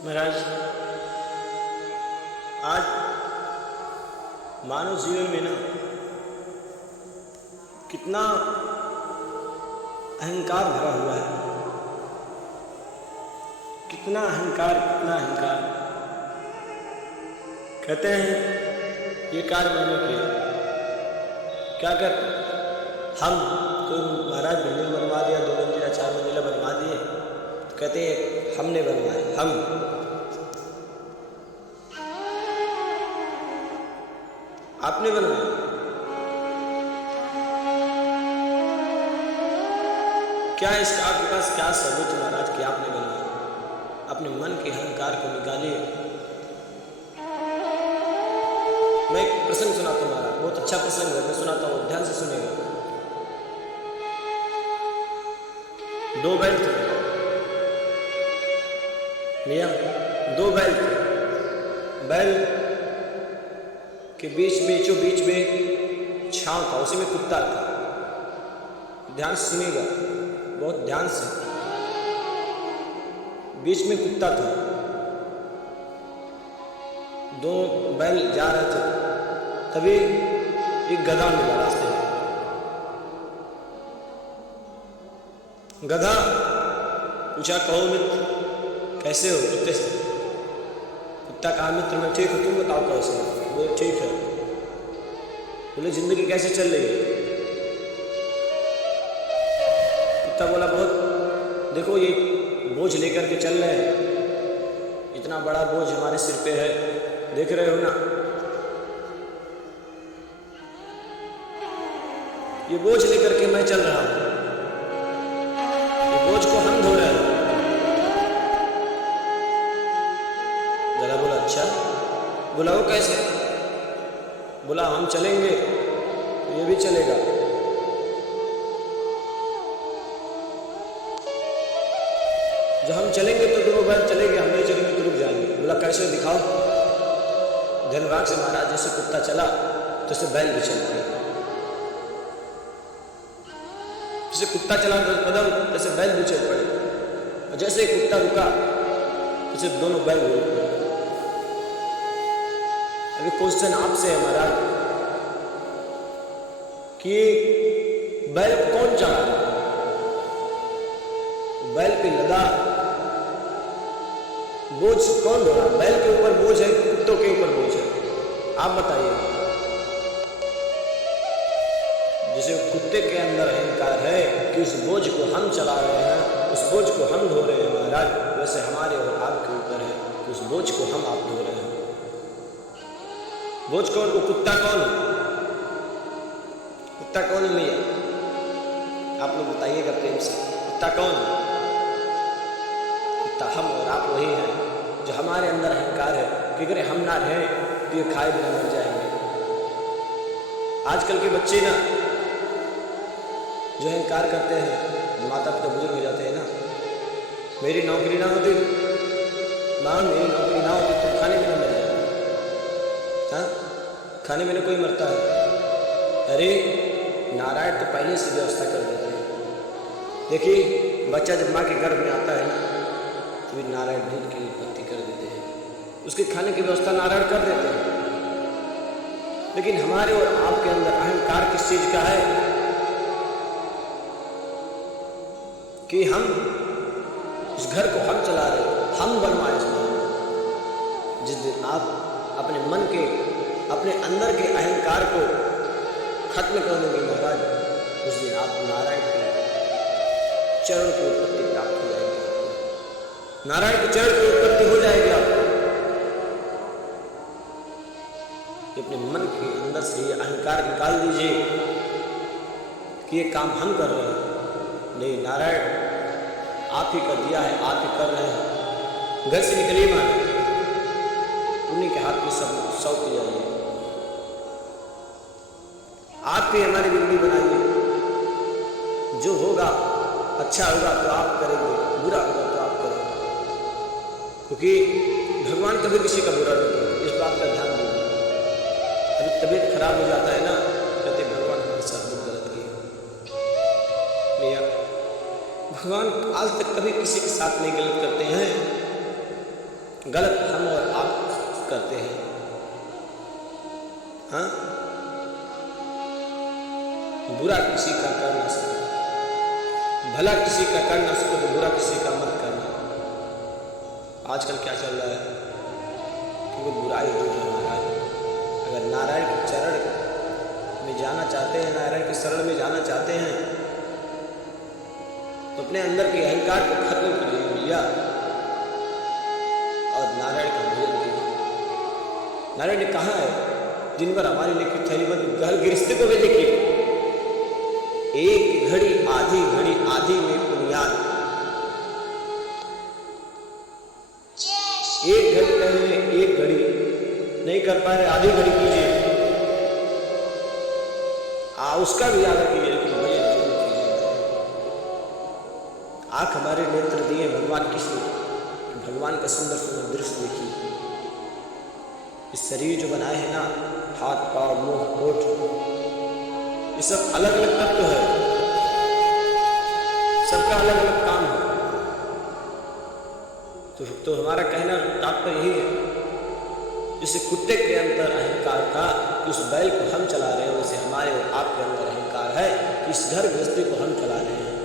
महाराज, आज मानव जीवन में ना कितना अहंकार भरा हुआ है। कितना अहंकार, कितना अहंकार। कहते हैं ये कार्य मैंने किया। क्या कहते हैं? हम कोई महाराज बिल्डिंग बनवा दिया, 2 मंजिला 4 मंजिला बनवा दिए, तो कहते हैं हमने बनवाया। हम आपने बनवाया। क्या इसका आपके पास क्या सबूत महाराज कि आपने बनवाया? अपने मन के अहंकार को निकालिए। मैं एक प्रसंग सुनाता हूँ महाराज, बहुत अच्छा प्रसंग है, मैं सुनाता हूँ, ध्यान से सुनिएगा। 2 बैल थे भैया, 2 बैल थे। बैल के बीचों बीच में छांव था, उसी में कुत्ता था। ध्यान से सुनिएगा, बहुत ध्यान से। बीच में कुत्ता था। 2 बैल जा रहे थे, तभी एक गधा मिला रास्ते में। गधा पूछा, कहो मित्र कैसे हो? कुत्ते से। कुत्ता कहा, मित्र मैं ठीक हूँ, तुम बताओ कैसे हो? वो ठीक है। बोले जिंदगी कैसे चल रही है? कुत्ता बोला, बहुत देखो ये बोझ लेकर के चल रहे हैं, इतना बड़ा बोझ हमारे सिर पे है, देख रहे हो ना? ये बोझ लेकर के मैं चल रहा हूं, ये बोझ को हम धो रहे हैं। जरा बोला, अच्छा। बोला, वो कैसे? बोला, हम चलेंगे तो ये भी चलेगा। जब हम चलेंगे तो दोनों बैल चलेंगे, हम नहीं चलेंगे तो रुक जाएंगे। बोला, कैसे? दिखाओ। धन्यवाद से महाराज, जैसे कुत्ता चला तो उससे बैल भी चल पड़े। जैसे कुत्ता चला तो कदम, जैसे बैल भी चल पड़े। और जैसे कुत्ता रुका तो दोनों बैल भी रुक पड़े। अभी क्वेश्चन आपसे है महाराज कि बैल कौन चला? बैल पे लदा बोझ कौन ढोला? बैल के ऊपर बोझ है, कुत्तों के ऊपर बोझ है? आप बताइए। जैसे कुत्ते के अंदर अहंकार है कि उस बोझ को हम चला रहे हैं, उस बोझ को हम ढो रहे हैं महाराज, वैसे हमारे और आपके ऊपर है कि उस बोझ को हम आप ढो रहे हैं। बोझ कौन? वो कुत्ता कौन है? कुत्ता कौन है भैया? आप लोग बताइएगा प्रेम से, कुत्ता कौन है? कुत्ता हम और आप वही हैं जो हमारे अंदर अहंकार है कि अगर हम ना रहें तो ये खाए बिना मर जाएंगे। आजकल के बच्चे ना जो अहंकार करते हैं, माता पिता बुजुर्ग हो जाते हैं ना, मेरी नौकरी ना होती, माँ मेरी नौकरी ना होती तो खाने में ना मर जाए। हाँ, खाने में कोई मरता है? अरे नारायण तो पहले से व्यवस्था कर देते हैं। देखिए बच्चा जब माँ के गर्भ में आता है ना, तो भी नारायण दूध की उत्पत्ति कर देते हैं, उसके खाने की व्यवस्था नारायण कर देते हैं। लेकिन हमारे और आपके अंदर अहंकार किस चीज का है कि हम इस घर को हम चला रहे, हम बनवाए इस घर। जिस दिन आप अपने मन के, अपने अंदर के अहंकार को खत्म कर देंगे महाराज, उस दिन आप नारायण के चरण की उत्पत्ति प्राप्त हो जाएगी। नारायण के चरण की उत्पत्ति हो जाएगी आपको। अपने मन के अंदर से ये अहंकार निकाल दीजिए कि ये काम हम कर रहे हैं। नहीं, नारायण आप ही कर दिया है, आप ही कर रहे हैं। घर से निकलिए मां, उन्हीं के हाथ में सब सौंप दिया जाए। आप ही हमारी जिंदगी बनाइए। जो होगा अच्छा होगा तो आप करेंगे, बुरा होगा तो आप करेंगे, क्योंकि भगवान कभी किसी का बुरा नहीं करते। इस बात का ध्यान दीजिए। अभी तबीयत खराब हो जाता है ना, कहते भगवान हमारे साथ बहुत गलत किया। भैया भगवान आज तक कभी किसी के साथ नहीं गलत करते हैं। गलत हम और आप करते हैं। हाँ, बुरा किसी का कर ना सको, भला किसी का कर ना सको तो बुरा किसी का मत करना। आजकल क्या चल रहा है कि वो बुराई दूर है हमारा। अगर नारायण के चरण में जाना चाहते हैं, नारायण के शरण में जाना चाहते हैं तो अपने अंदर के अहंकार को खत्म कीजिए भैया और नारायण का भजन कीजिए। नारायण ने कहा है, दिन भर हमारे लिए थैली बंद घर गृहस्थी को भी देखिए, एक घड़ी आधी में पुनियाद। एक घड़ी पहले एक घड़ी नहीं कर पा रहे, आधी घड़ी कीजिए, उसका भी याद कीजिए, लेकिन भजन जरूर कीजिए। आंख हमारे नेत्र दिए भगवान किसने? भगवान का सुंदर सुंदर दृश्य देखिए। इस शरीर जो बनाए हैं ना, हाथ पांव मुंह होठ, ये सब अलग अलग तत्व है, सबका अलग अलग काम है। तो हमारा कहना तात्पर्य यही है, जैसे कुत्ते के अंदर अहंकार था कि उस बैल को हम चला रहे हैं, वैसे हमारे और आपके अंदर अहंकार है कि इस घर गृहस्थी को हम चला रहे हैं।